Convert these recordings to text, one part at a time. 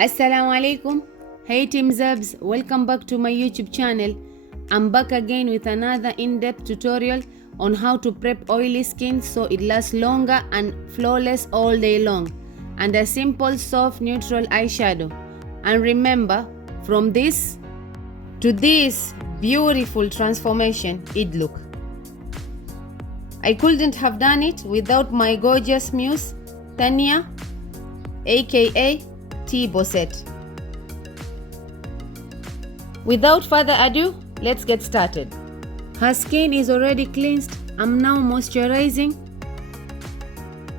Assalamu alaikum. Hey TeamZabz, welcome back to my YouTube channel. I'm back again with another in-depth tutorial on how to prep oily skin so it lasts longer and flawless all day long, and a simple soft neutral eyeshadow. And remember, from this to this beautiful transformation it look. I couldn't have done it without my gorgeous muse Tania, aka T-Bosset. Without further ado, let's get started. Her skin is already cleansed. I'm now moisturizing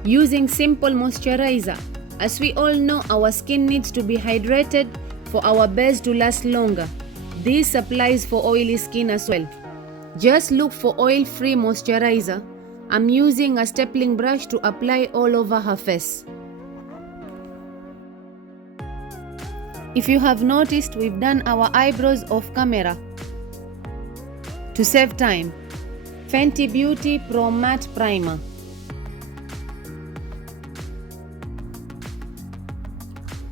using simple moisturizer. As we all know, our skin needs to be hydrated for our base to last longer. This applies for oily skin as well. Just look for oil-free moisturizer. I'm using a stapling brush to apply all over her face. If you have noticed, we've done our eyebrows off camera. To save time, Fenty Beauty Pro Matte Primer.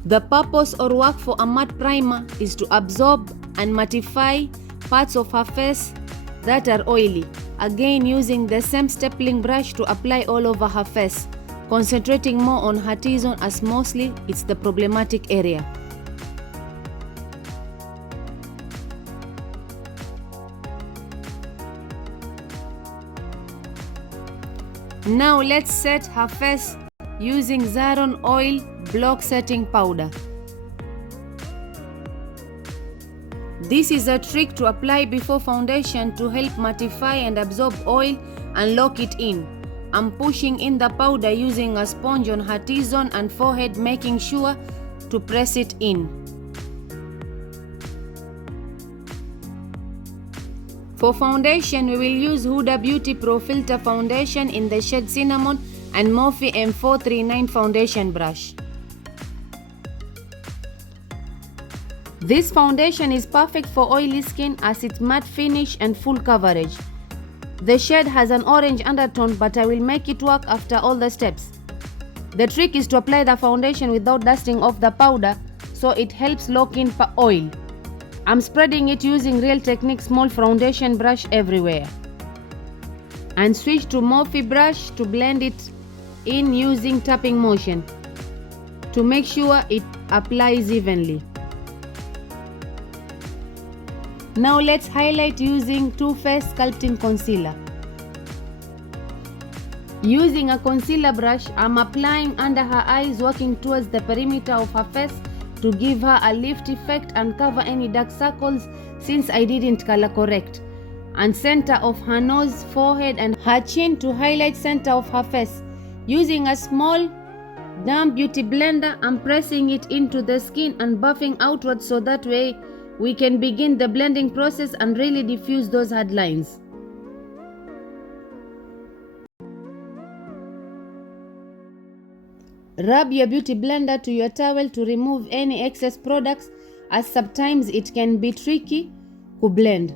The purpose or work for a matte primer is to absorb and mattify parts of her face that are oily. Again, using the same stapling brush to apply all over her face, concentrating more on her T-zone as mostly it's the problematic area. Now let's set her face using Zaron Oil Block Setting Powder. This is a trick to apply before foundation to help mattify and absorb oil and lock it in. I'm pushing in the powder using a sponge on her T-zone and forehead, making sure to press it in. For foundation, we will use Huda Beauty Pro Filter Foundation in the shade Cinnamon and Morphe M439 foundation brush. This foundation is perfect for oily skin as its matte finish and full coverage. The shade has an orange undertone, but I will make it work after all the steps. The trick is to apply the foundation without dusting off the powder so it helps lock in oil. I'm spreading it using Real Technique small foundation brush everywhere. And switch to Morphe brush to blend it in using tapping motion to make sure it applies evenly. Now let's highlight using Too Faced Sculpting Concealer. Using a concealer brush, I'm applying under her eyes, working towards the perimeter of her face to give her a lift effect and cover any dark circles since I didn't color correct, and center of her nose, forehead and her chin to highlight center of her face. Using a small damp beauty blender, I'm pressing it into the skin and buffing outwards so that way we can begin the blending process and really diffuse those hard lines. Rub your beauty blender to your towel to remove any excess products, as sometimes it can be tricky to blend.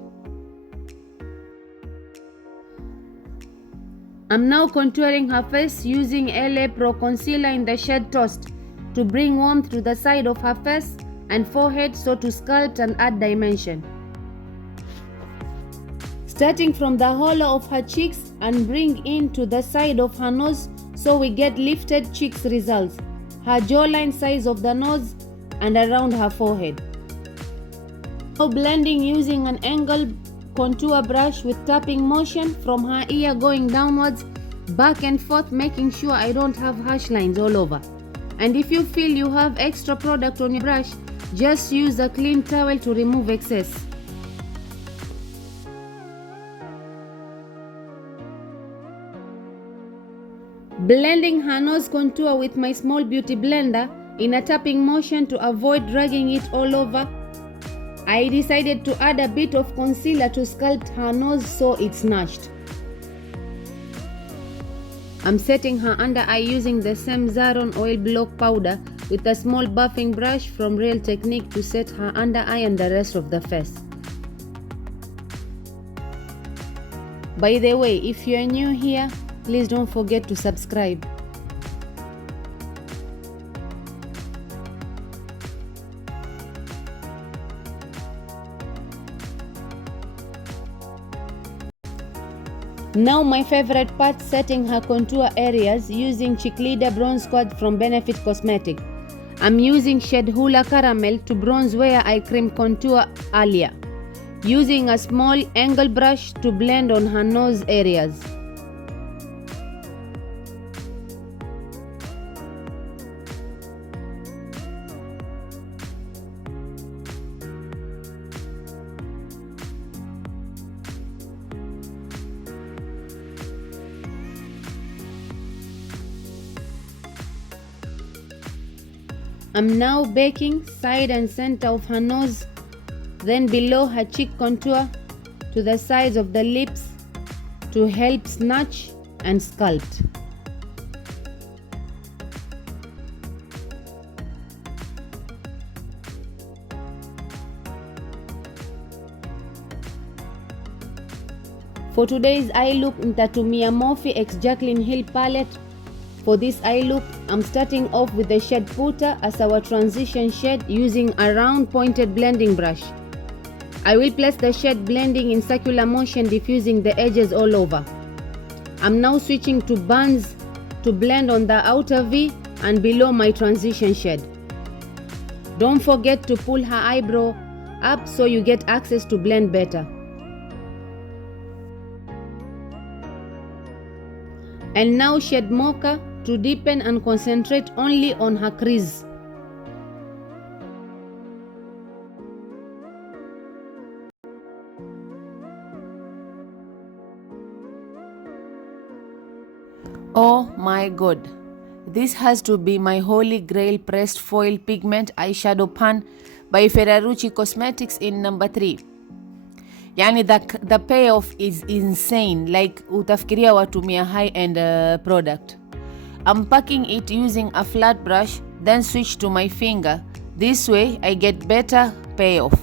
I'm now contouring her face using LA Pro Concealer in the shade Toast to bring warmth to the side of her face and forehead, so to sculpt and add dimension. Starting from the hollow of her cheeks and bring into the side of her nose so we get lifted cheeks results, her jawline size of the nose and around her forehead. Now blending using an angle contour brush with tapping motion from her ear going downwards, back and forth, making sure I don't have harsh lines all over. And if you feel you have extra product on your brush, just use a clean towel to remove excess. Blending her nose contour with my small beauty blender in a tapping motion to avoid dragging it all over, I decided to add a bit of concealer to sculpt her nose so it's notched. I'm setting her under eye using the same Zaron Oil Block Powder with a small buffing brush from Real Technique to set her under eye and the rest of the face. By the way, if you are new here, please don't forget to subscribe. Now my favorite part, setting her contour areas using Cheerleader Bronze Squad from Benefit Cosmetic. I'm using shade Hula Caramel to bronze where I cream contour earlier, using a small angle brush to blend on her nose areas. I'm now baking side and center of her nose, then below her cheek contour to the sides of the lips to help snatch and sculpt. For today's eye look, nitatumia Morphe X Jaclyn Hill palette. For this eye look, I'm starting off with the shade Puta as our transition shade using a round pointed blending brush. I will place the shade blending in circular motion, diffusing the edges all over. I'm now switching to buns to blend on the outer V and below my transition shade. Don't forget to pull her eyebrow up so you get access to blend better. And now shade Mocha to deepen and concentrate only on her crease. Oh my god, this has to be my holy grail pressed foil pigment eyeshadow pan by Ferrarucci Cosmetics in number 3. Yani the payoff is insane, like utafikiria watumia high-end product. I'm packing it using a flat brush, then switch to my finger. This way I get better payoff.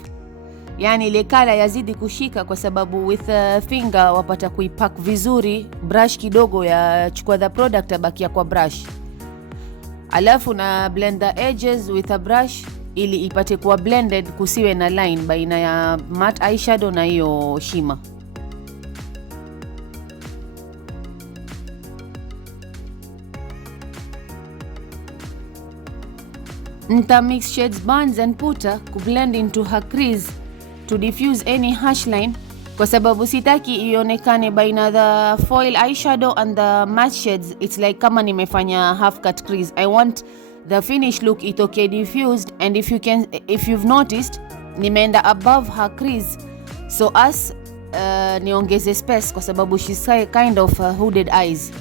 Yani ile kala yazidi kushika kwa sababu with finger wapata kuipack vizuri, brush kidogo ya chukua the product abakia kwa brush. Alafu na blend the edges with a brush ili ipate kuwa blended, kusiwe na line baina ya matte eyeshadow na hiyo shimmer. Nita mix shades Buns and Puta kublend into her crease to diffuse any harsh line kwa sababu sitaki ionekane baina the foil eyeshadow and the matte shades. It's like kama nimefanya half cut crease. I want the finished look itoke diffused, and if you've noticed nimeenda above her crease so as niongeze space kwa sababu she's kind of hooded eyes.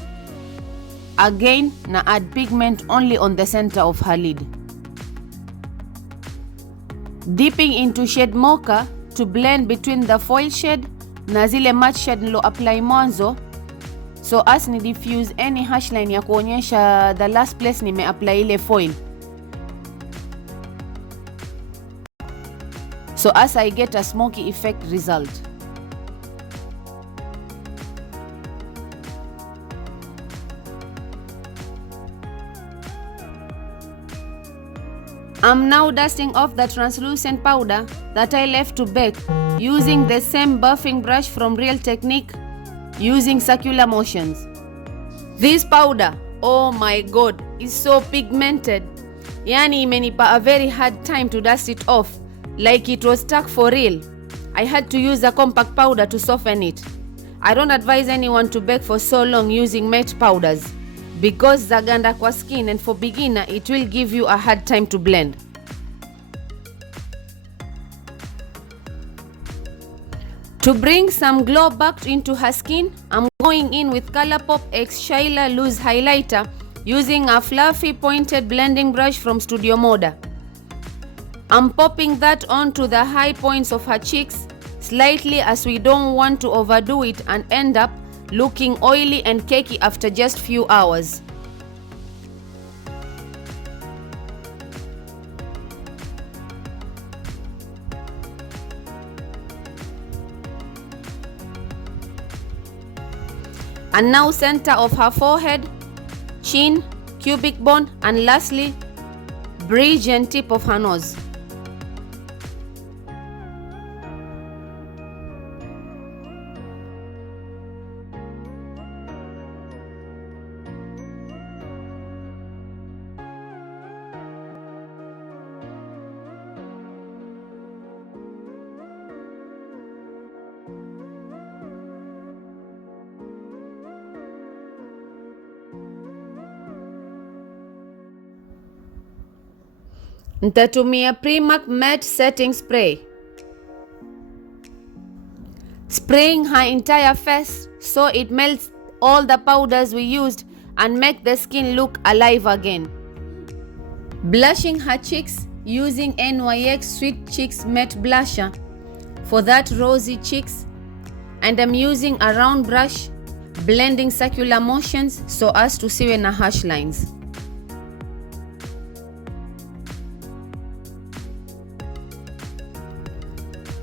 Again na add pigment only on the center of her lid. Dipping into shade Mocha to blend between the foil shade na zile matte shade nilo apply mwanzo so as ni diffuse any harsh line ya kuonyesha the last place nime apply ile foil, so as I get a smoky effect result. I'm now dusting off the translucent powder that I left to bake using the same buffing brush from Real Technique using circular motions. This powder, oh my god, is so pigmented. Yani imenipa a very hard time to dust it off, like it was stuck for real. I had to use a compact powder to soften it. I don't advise anyone to bake for so long using matte powders because zaganda kwa skin, and for beginner it will give you a hard time to blend. To bring some glow back into her skin, I'm going in with Colourpop X Shaila Loose Highlighter using a fluffy pointed blending brush from Studio Moda. I'm popping that onto the high points of her cheeks slightly as we don't want to overdo it and end up looking oily and cakey after just few hours. And now center of her forehead, chin, cubic bone, and lastly bridge and tip of her nose. Nitatumia Primark Matte Setting Spray. Spraying her entire face so it melts all the powders we used and make the skin look alive again. Blushing her cheeks using NYX Sweet Cheeks Matte Blusher for that rosy cheeks, and I'm using a round brush, blending circular motions so as to siwe na harsh lines.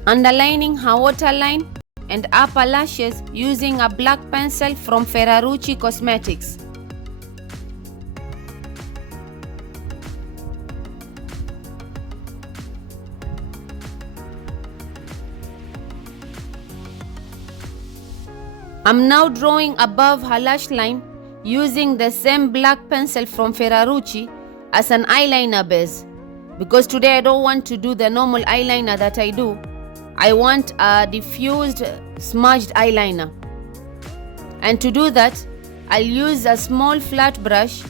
Underlining her waterline and upper lashes using a black pencil from Ferrarucci Cosmetics. I'm now drawing above her lash line using the same black pencil from Ferrarucci as an eyeliner base, because today I don't want to do the normal eyeliner that I do. I want a diffused smudged eyeliner, and to do that I'll use a small flat brush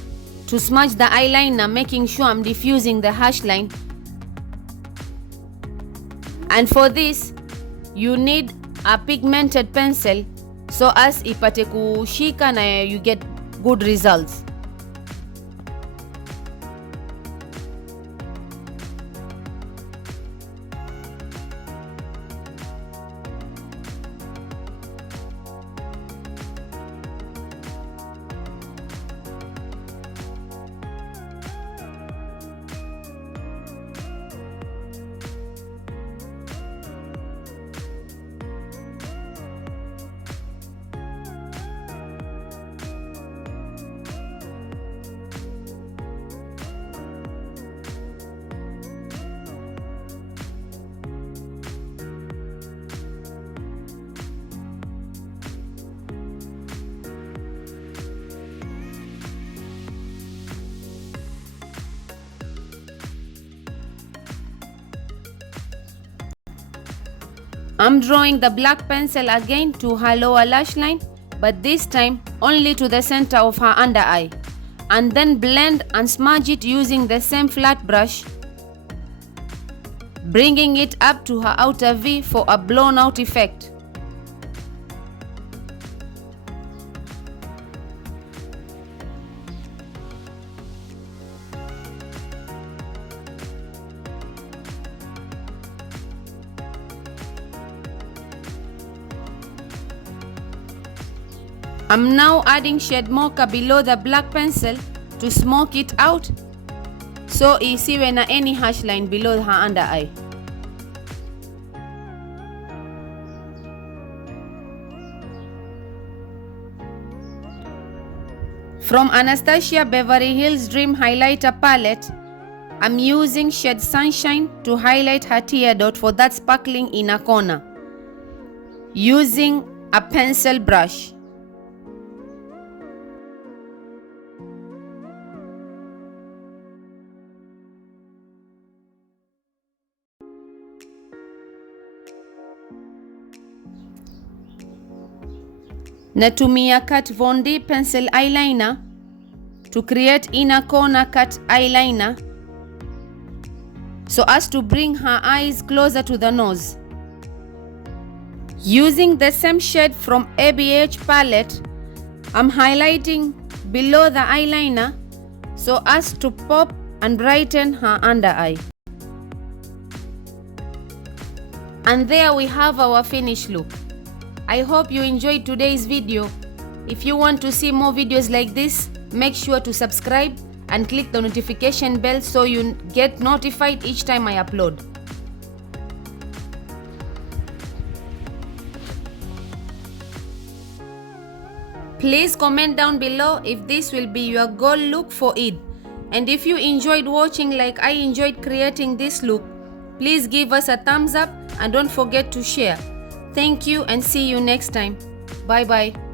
to smudge the eyeliner, making sure I'm diffusing the harsh line. And for this you need a pigmented pencil so as ipate kushika na you get good results. I'm drawing the black pencil again to her lower lash line, but this time only to the center of her under eye, and then blend and smudge it using the same flat brush, bringing it up to her outer V for a blown out effect. I'm now adding shade mocha below the black pencil to smoke it out so isiwe na any harsh line below her under eye. From Anastasia Beverly Hills Dream Highlighter Palette, I'm using shade Sunshine to highlight her tear dot for that sparkling inner corner, using a pencil brush. Natumia Kat Von D pencil eyeliner to create inner corner cut eyeliner so as to bring her eyes closer to the nose. Using the same shade from ABH palette, I'm highlighting below the eyeliner so as to pop and brighten her under eye. And there we have our finished look. I hope you enjoyed today's video. If you want to see more videos like this, make sure to subscribe and click the notification bell so you get notified each time I upload. Please comment down below if this will be your goal look for Eid. And if you enjoyed watching like I enjoyed creating this look, please give us a thumbs up and don't forget to share. Thank you and see you next time. Bye bye.